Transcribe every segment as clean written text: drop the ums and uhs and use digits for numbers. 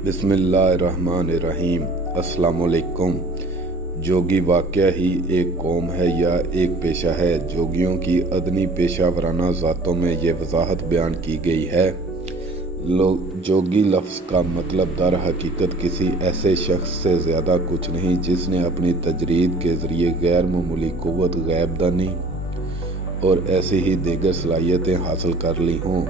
बिस्मिल्लाहिर्रहमानिर्रहीम। अस्सलाम वालेकुम। जोगी वाक़या ही एक कौम है या एक पेशा है। जोगियों की अदनी पेशा वराना ज़ातों में ये वजाहत बयान की गई है। जोगी लफ्ज़ का मतलब दर हकीकत किसी ऐसे शख्स से ज़्यादा कुछ नहीं जिसने अपनी तजरीद के ज़रिए गैर मामूली क़ुव्वत, गैबदानी और ऐसी ही दीगर सलाहियतें हासिल कर ली हों।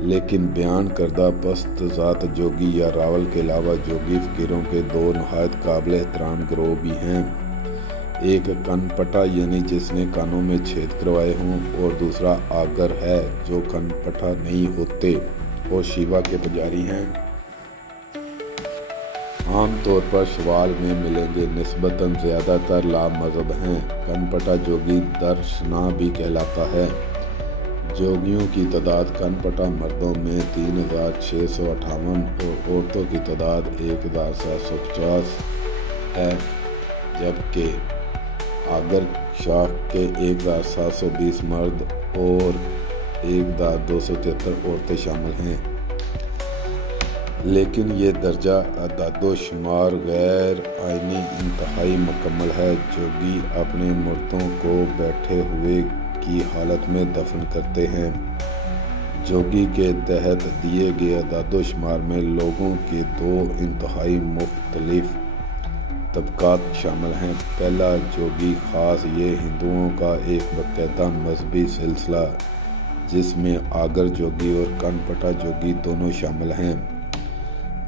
लेकिन बयान करदा पस्त ज़ात जोगी या रावल के अलावा जोगी फ़कीरों के दो नहायत काबिल एहतराम गिरोह भी हैं। एक कनपटा यानी जिसने कानों में छेद करवाए हों, और दूसरा आगर है जो कनपटा नहीं होते और शिवा के पुजारी हैं। आम तौर पर शवाल में मिलेंगे, निस्बतन ज़्यादातर ला मज़हब हैं। कनपटा जोगी दर्शना भी कहलाता है। जोगियों की तादाद कनपटा मर्दों में 3658 और औरतों की तादाद 1750 है, जबकि आगर शाख के 1720 मर्द और 1273 औरतें शामिल हैं। लेकिन ये दर्जा अदादो शुमार गैर आइनी इंतहाई मुकम्मल है। जोगी अपने मुर्दों को बैठे हुए की हालत में दफन करते हैं। जोगी के तहत दिए गए अदादो शुमार में लोगों के दो इंतहाई मुख्तलिफ तबकात शामिल हैं। पहला जोगी ख़ास, ये हिंदुओं का एक बाकायदा मजहबी सिलसिला जिसमें आगर जोगी और कनपटा जोगी दोनों शामिल हैं,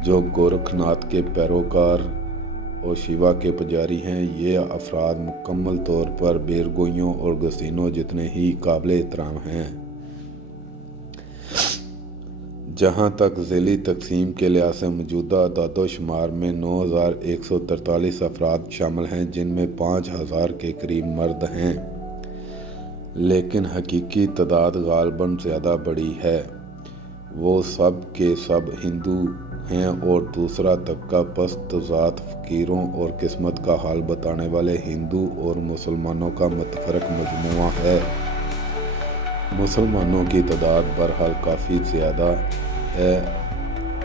जो गोरखनाथ के पैरोकार और शिवा के पुजारी हैं। ये अफराद मुकम्मल तौर पर बेरगोइयों और गसीनों जितने ही काबिल एहतराम हैं। जहाँ तक ज़िली तकसीम के लिहाज से मौजूदा अदादो शुमार में 9143 अफराद शामिल हैं, जिनमें 5000 के करीब मर्द हैं। लेकिन हकीकी तादाद गालबन ज़्यादा बड़ी है। वो सब के सब हिंदू हैं और दूसरा तबका पस्त ज़ात फ़कीरों और किस्मत का हाल बताने वाले हिंदू और मुसलमानों का मुतफ़रक मजमुआ है। मुसलमानों की तादाद बहरहाल काफ़ी ज़्यादा है।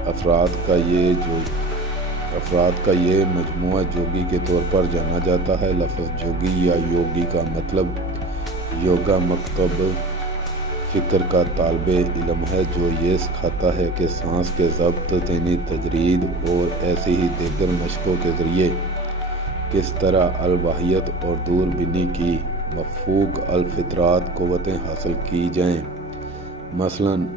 अफराद का ये मजमुआ जोगी के तौर पर जाना जाता है। लफ्ज़ जोगी या योगी का मतलब योगा मकतब फ़िक्र का तालिबे इल्म है, जो ये सिखाता है कि सांस के ज़ब्त, ज़हनी तजरीद और ऐसी ही दीगर मशक़ों के ज़रिए किस तरह अलवाहियत और दूरबीनी की मफ़ूक अलफ़ितरात क़ुव्वतें हासिल की जाएँ। मसलन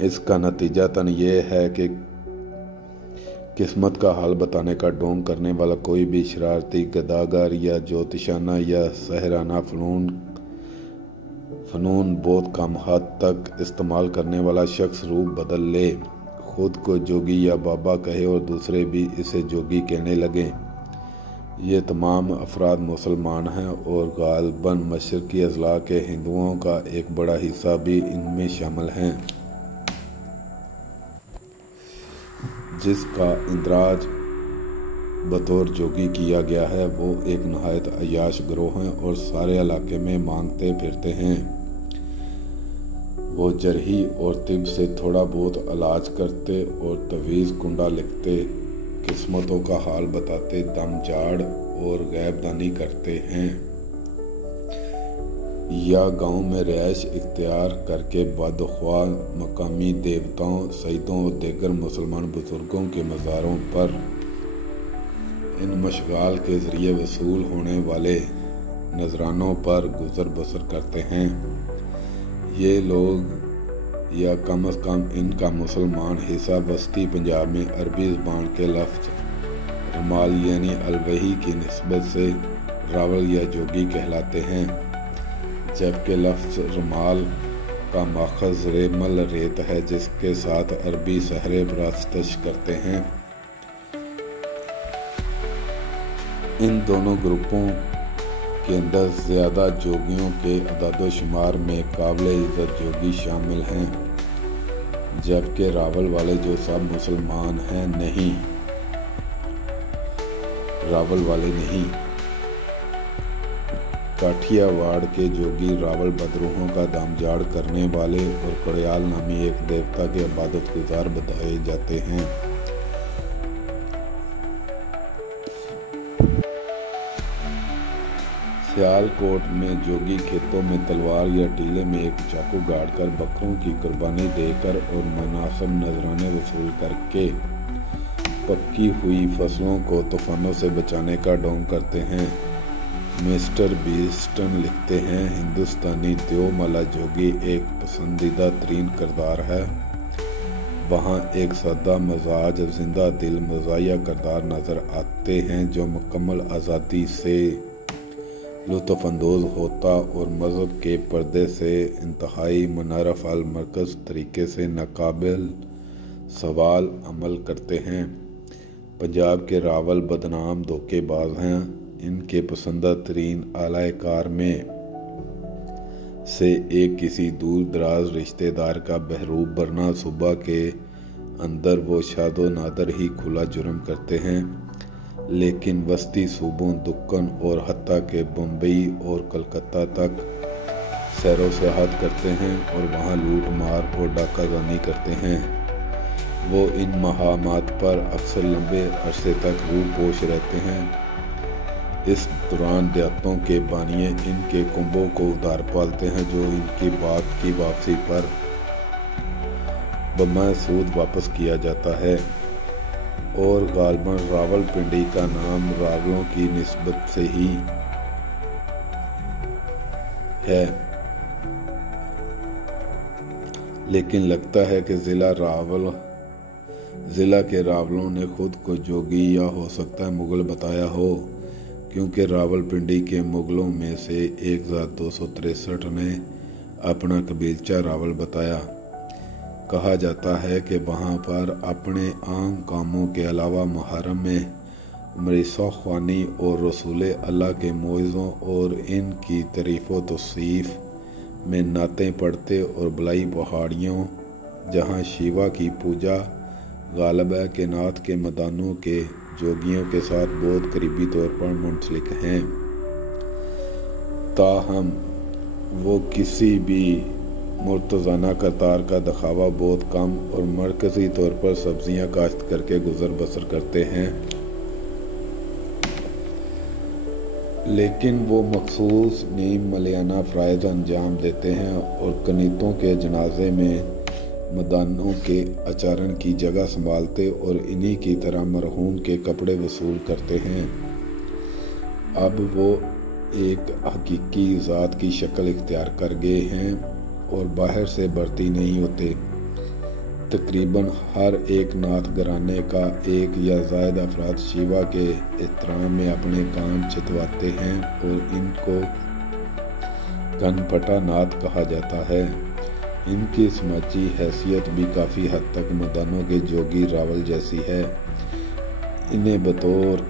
इसका नतीजतन ये है कि किस्मत का हाल बताने का ढोंग करने वाला कोई भी शरारती गदागर या ज्योतिषाना या सहराना फ़नून बहुत कम हद तक इस्तेमाल करने वाला शख्स रूप बदल ले, खुद को जोगी या बाबा कहे और दूसरे भी इसे जोगी कहने लगें। ये तमाम अफराद मुसलमान हैं और गालबन मशरक़ी अज़ला के हिंदुओं का एक बड़ा हिस्सा भी इनमें शामिल हैं। जिसका इंदराज बतौर जोगी किया गया है, वो एक नहायत अयाश गिरोह हैं और सारे इलाके में मांगते फिरते हैं। वो जरही और तिब से थोड़ा बहुत इलाज करते और तवीज़ कुंडा लिखते, किस्मतों का हाल बताते, दम झाड़ और गैबदानी करते हैं, या गांव में रिहाइश इख्तियार करके बदख्वाह मकामी देवताओं, सईदों और दीगर मुसलमान बुजुर्गों के मज़ारों पर इन मशगाल के ज़रिए वसूल होने वाले नजरानों पर गुज़र बसर करते हैं। ये लोग या कम अज़ कम इनका मुसलमान हिस्सा वस्ती पंजाब में अरबी ज़बान के लफ्ज़ रमाल यानी अलवही की निस्बत से रावल या जोगी कहलाते हैं, जबकि लफ्ज़ रमाल का माखज़ रेमल रेत है, जिसके साथ अरबी सहरे परस्तश करते हैं। इन दोनों ग्रुपों के अंदर ज़्यादा जोगियों के अदादो शुमार में काबिल इज़्ज़त जोगी शामिल हैं, जबकि रावल वाले जो सब मुसलमान हैं नहीं, रावल वाले नहीं। काठियावाड़ के जोगी रावल बदरूहों का दामजाड़ करने वाले और कड़याल नामी एक देवता के इबादत गुजार बताए जाते हैं। सियालकोट में जोगी खेतों में तलवार या टीले में एक चाकू गाड़कर बकरों की कुर्बानी देकर और मुनासिब नजराने वसूल करके पक्की हुई फसलों को तूफानों से बचाने का ढोंग करते हैं। मिस्टर बीस्टन लिखते हैं, हिंदुस्तानी देवमाला जोगी एक पसंदीदा तरीन किरदार है। वहाँ एक सादा मजाज जिंदा दिल मज़ाहिया किरदार नज़र आते हैं जो मुकम्मल आज़ादी से लुत्फ़अंदोज़ होता और मज़हब के पर्दे से इंतहाई मुनर्रफ़ अल मरकज़ तरीके से नाक़ाबिल सवाल अमल करते हैं। पंजाब के रावल बदनाम धोखेबाज हैं। इनके पसंदा तरीन आलाकार में से एक किसी दूर दराज रिश्तेदार का बहरूप वरना सुबह के अंदर वो शादो नादर ही खुला जुर्म करते हैं, लेकिन वस्ती सूबों दक्कन और हत्ता के बम्बई और कलकत्ता तक सैरो सयाहत करते हैं और वहाँ लूट मार और डाकाजानी करते हैं। वो इन महामात पर अक्सर लंबे अरसे तक रूह पोश रहते हैं। इस दौरान देहातों के बानिए इनके कुंभों को उधार पालते हैं जो इनकी बात की वापसी पर बमा सूद वापस किया जाता है और गालबन रावलपिंडी का नाम रावलों की निस्बत से ही है, लेकिन लगता है कि जिला के रावलों ने खुद को जोगी या हो सकता है मुगल बताया हो, क्योंकि रावलपिंडी के मुगलों में से 1263 ने अपना कबीलचा रावल बताया। कहा जाता है कि वहाँ पर अपने आम कामों के अलावा मुहर्रम में मरीसा ख्वानी और रसूल अल्लाह के मोइज़ों और इनकी तारीफ़ व तौसीफ़ में नातें पढ़ते और बलाई पहाड़ियों जहाँ शिवा की पूजा गालिब है के नात के मैदानों के जोगियों के साथ बहुत करीबी तौर पर मुंसलिक हैं। ताहम वो किसी भी मुर्तज़ाना करतार का दिखावा बहुत कम और मरकज़ी तौर पर सब्जियां काश्त करके गुजर बसर करते हैं, लेकिन वो मखसूस नीम मलियाना फ़राइज़ अंजाम देते हैं और कनीतों के जनाजे में मदानों के आचरण की जगह संभालते और इन्हीं की तरह मरहूम के कपड़े वसूल करते हैं। अब वो एक हकीकी ज़ात की शक्ल इख्तियार कर गए हैं और बाहर से भर्ती नहीं होते। तकरीबन हर एक नात घराने का एक या ज़ायद अफराद शिवा के एहतराम में अपने कान छितवाते हैं और इनको कनपटा नात कहा जाता है। इनकी समाजी हैसियत भी काफ़ी हद तक मदानों के जोगी रावल जैसी है। इन्हें बतौर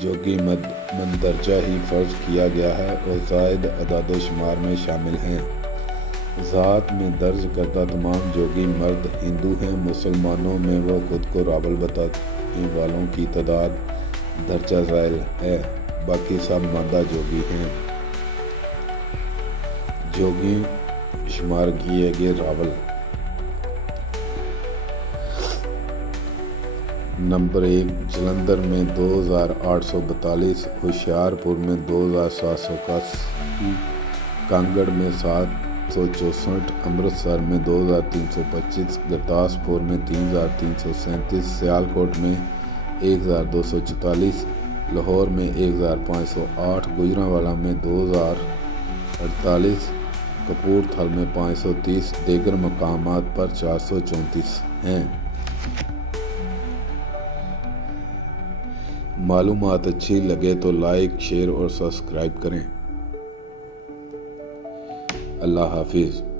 जोगी मंदरजा ही फ़र्ज किया गया है और ज़ायद अदाद शुमार में शामिल हैं। ज़ात में दर्ज करदा तमाम जोगी मर्द हिंदू हैं। मुसलमानों में वो खुद को रावल बताने वालों की तादाद दर्जा ज़ैल है, बाकी सब मादा जोगी हैं। जोगी शुमार किए गए रावल। नंबर 1 जलंधर में 2842, होशियारपुर में 2781, कांगड़ में 764, अमृतसर में 2325, गुरदासपुर में 3337, सियालकोट में 1244, लाहौर में 1508, गुजरांवाला में 2048, कपूरथल में 530, दीगर मकामात पर 434 हैं। मालूमात अच्छी लगे तो लाइक, शेयर और सब्सक्राइब करें। अल्लाह हाफिज़।